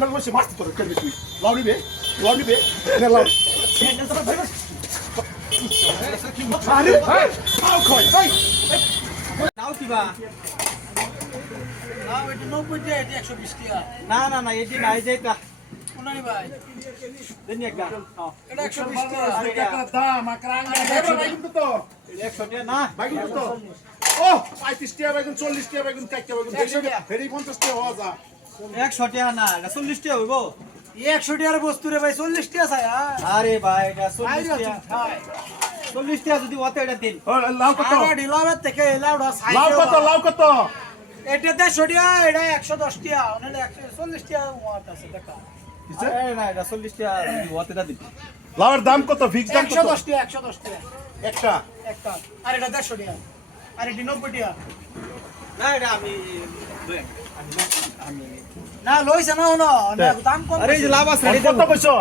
Sandal বসে মারতে তোর কেন তুই লাউ নিবে এনে লাউ আরে লাউ খাই নাও কিবা নাও এটা 90 টাকা এটা 120 টাকা না না না এটি নাই যেটা কোনানি ভাই দেনি একটা এটা 120 টাকা টাকা দাম আকরাঙ্গা দেখো ভাই কিন্তু তো 100 টাকা না ভাই কিন্তু তো ও 35 টাকা বেগুন 40 টাকা বেগুন 40 টাকা বেগুন 100 টাকা ফেরি 50 টাকা হওয়া যা 100 টাকা না এটা 40 টাকা হইবো 100 টাকার বস্তু রে ভাই 40 টাকা চাই আরে ভাই এটা 40 টাকা 40 টাকা যদি ওতে এটা দিন ও লাউ কত আরে ডিলারের থেকে লাউডা সাইজ লাউ কত এটা 150 টাকা এটা 110 টাকা ওনালে 140 টাকা ওয়াট আছে দেখা আরে না এটা 40 টাকা যদি ওতে এটা দিন লাউয়ের দাম কত ফিক্স দাম কত 110 টাকা একটা একটা আর এটা 150 টাকা আর এটা 90 টাকা না এটা আমি আমি না লইছে না ওনো দাম কম আরে এই যে লাভ আছে কত কইছো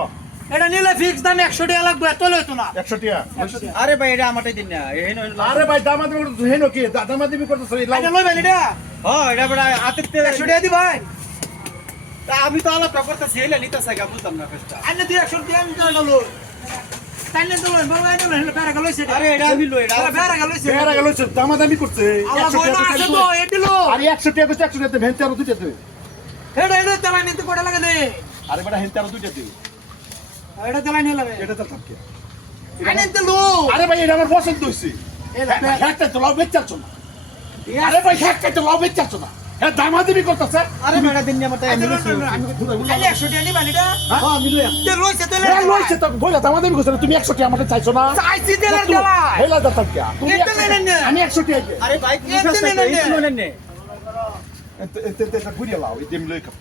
এটা নিলে ফিক্স দাম 100 টাকা লাগবে এত লইতো না 100 টাকা আরে ভাই এটা আমারটাই দিন না এই নয় আরে ভাই দামাদি হেনো কি দামাদি করতেছ এই লাউ এটা লইবেন এটা হ্যাঁ এটা বড় আতে 100 টাকা দি ভাই আমি তো আলাপ করতেছি এলে নিতে চাই বুঝতাম না ফেস্টা আনে তুই 100 টাকা আমি তো লই তাইলে তো লই বাবা এটা লই বেরা গেল লইছে আরে এটা আমি লই এটা বেরা গেল লইছে বেরা গেল দামাদামি করছে আল্লাহ বইনা আছে তো এটি লো আরে 100 টাকা কইছে 100 টাকা ভেন্তে আর দুইটা দে এটা তেলা নিতে কোটা লাগে দে আরে বেটা হেন্তে আর দুইটা দে এটা তেলা নিয়ে লাগে এটা তো থাকে আনে তো লো আরে ভাই এটা আমার পছন্দ হইছে একটা তো লাউ বেচাচ্ছ না আরে ভাই একটা তো লাউ বেচাচ্ছ না হ্যাঁ দামাদামি করতেছে আরে মেডা দিন আমারটা আমি খালি 100 টাকা নিবা নিটা হ্যাঁ আমি লই তে লইছে তেলে হ্যাঁ লইছে তো বইলা দামাদামি করছ তুমি 100 টাকা আমাকে চাইছো না চাইছি তেলে তেলা হেলা দাতা কি তুমি এটা নেন না। আমি 100 টাকা কে আরে ভাই কি ফেস্টা এই শুনেন নে এটা ঘুরিয়ে লাও এই দেম লই কাপ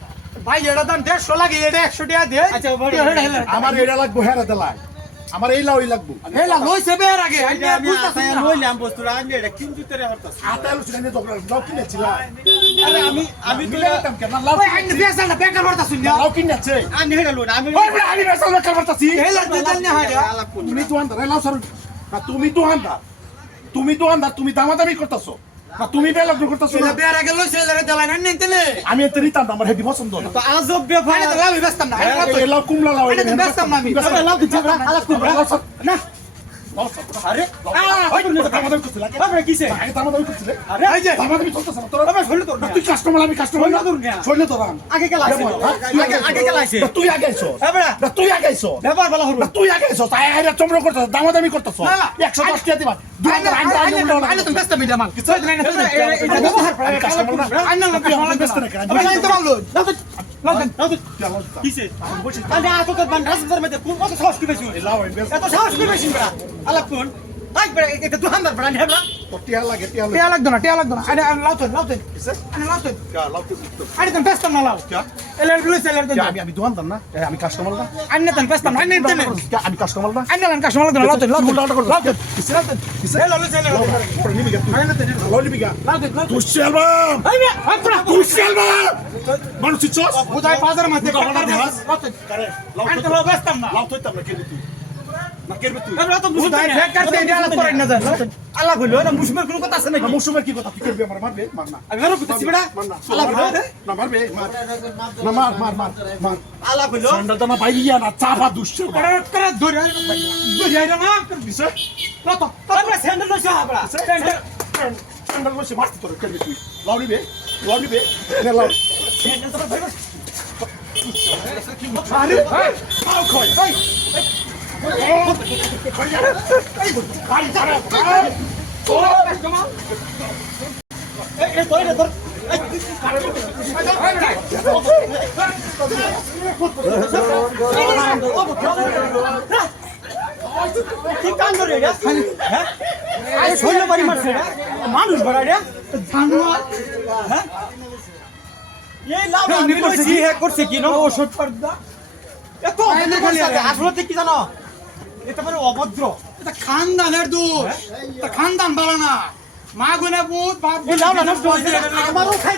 ভাই এটা দাম 150 লাগে এটা 100 টাকা দে আচ্ছা ভাই আমার এটা লাগবো হেরা দেলাই আমার এই লাউই লাগবো হেলা লইছে বের আগে এটা আমি আসায় লইলাম বস্তুটা আমি এটা কিন্তু তেরে হরতাছি আতা লুচি কানে তো লাউ কিনেছিলা আরে আমি তো মিলাতাম কেন লাউ ভাই আইন বেসাল না বেকার করতা শুন না লাউ কিনেছে আমি হেডা লই আমি ওই বড় আমি বেসাল না করতাছি হেলা দিতাল না হাইরা তুমি তো আন্দার লাউ সর না তুমি তো আন্দার তুমি দামাদামি করতাছো না তুমি বেলা করতাছো এটা না বের আগে লইছে এলারে তেলা না নিতেলে আমি এত নিতাম না, আমার হেডি পছন্দ না তো আজব ব্যাপার আরে তো লাভ বেস্তাম না এই লাউ কুমলা লাউ এটা তো বেস্তাম না আমি আরে লাভ দিছ আলাপ করব না আরে ওই তুমি তো দামাদামি করছিলা আরে কিসে আগে দামাদামি করছিলে আরে এই যে দামাদামি করতেছ না তোর আরে শুনলে তো তুই কাস্টমার আমি কাস্টমার না শুনলে তো রাম আগে কে লাইছে আগে কে লাইছে তুই আগে আইছো এ বড়া না তুই আগে আইছো ব্যাপার বলা হলো তুই আগে আইছো তাই আইরা চমড় করতেছ দামাদামি করতেছ না, না। 110 টাকা দিবা দুই আইনে তো বেস্তাম এটা মান কিছু নাই না এটা ব্যবহার করে কাস্টমার না আইনে না তুই আমার ব্যস্ত না কেন আমি নাই তো মানলো কিসে আরে আতো তো বান রাস্তার মধ্যে কোন কত সাহস কি বেশি লাউ ব্যস্ত এত সাহস কি বেশি বড়া আলাপ কোন আই বড়া এটা দোকানদার বড়া নেবলা টিয়া লাগে টিয়া লাগতো না আরে লাউতো আরে লাউতো লাউ আরে তো বেস্তাম না লাউ এলার লইছে এলার তো আমি দোকানদার না আমি কাস্টমার না আইনে তো বেস্তাম আইনে তেলে আমি কাস্টমার না আইনে লান কাশমাল তো লাউতো লাউতো কিসে এলা লইছে এলা নিবি গা আইনে তো লাউ নিবি গা লাউতো তুই অ্যালবাম আইনে আপনা তুই অ্যালবাম মানুষ চিছস বুঝাই বাজার মধ্যে দোকানদার দেখাস লাউতো আরে আইনে তো লাউ বেস্তাম না লাউ তুই তামলা কেন তুই না কেরবে তুই এবার তো বুঝতে বুঝাই বেকার দিয়ে এটা আলাপ করেন না জান আল্লাহ কইলো না মুসলমান কোনো কথা আছে নাকি মুসুমের কি কথা তুই কেরবে আমার মারবে মার না আমি আরো কইতেছি বড়া আল্লাহ কইলো না মারবে মার না মার আল্লাহ কইলো স্যান্ডেলটা না বাইরিয়া না চাপা দুশ্চে করে করে ধরে আইরা না কিসে লাউতো আমরা স্যান্ডেল লইছো বড়া স্যান্ডেল বসে মারতে তোর কেরবে তুই লাউ নিবে এনে লাউ স্যান্ডেল তো ভাই আরে লাউ খাই এই তোরে ধর কি কান ধরে রে হ্যাঁ এই শৈল বাড়ি মারছে রে মানুষ বড়া রে জানোয়ার হ্যাঁ এই লাভ আমি কইছি হে করছে কি না ওষুধ পর্দা এত আসলে কি জানো এটা মানে অভদ্র এটা খানদানের দোষ এটা খানদান বাড়া না মা গুনে বুধ বাপ এই লাভ না নষ্ট হইছে আমারও খাই